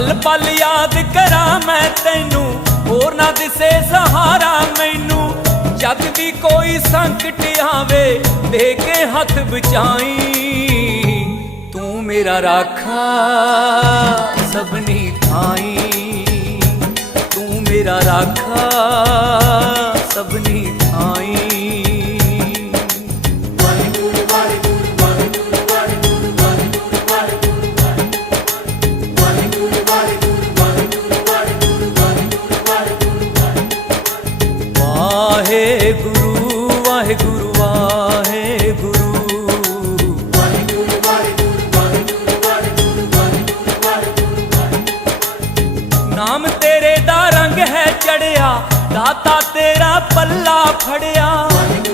ਪਲ ਪਲ ਯਾਦ ਕਰਾਂ ਮੈਂ ਤੈਨੂੰ ਹੋਰ ਨਾ ਦਿਸੇ ਸਹਾਰਾ ਮੈਨੂੰ ਜਦ ਵੀ ਕੋਈ ਸੰਕਟ ਆਵੇ ਦੇ ਕੇ ਹੱਥ ਬਚਾਈ ਤੂੰ ਮੇਰਾ ਰਾਖਾ ਸਭਨੀ ਥਾਈ ਤੂੰ ਮੇਰਾ ਰਾਖਾ ਵਾਹਿਗੁਰੂ ਵਾਹਿਗੁਰੂ ਵਾਹਿਗੁਰੂ ਨਾਮ ਤੇਰੇ ਦਾ ਰੰਗ ਹੈ ਚੜਿਆ ਦਾਤਾ ਤੇਰਾ ਪੱਲਾ ਫੜਿਆ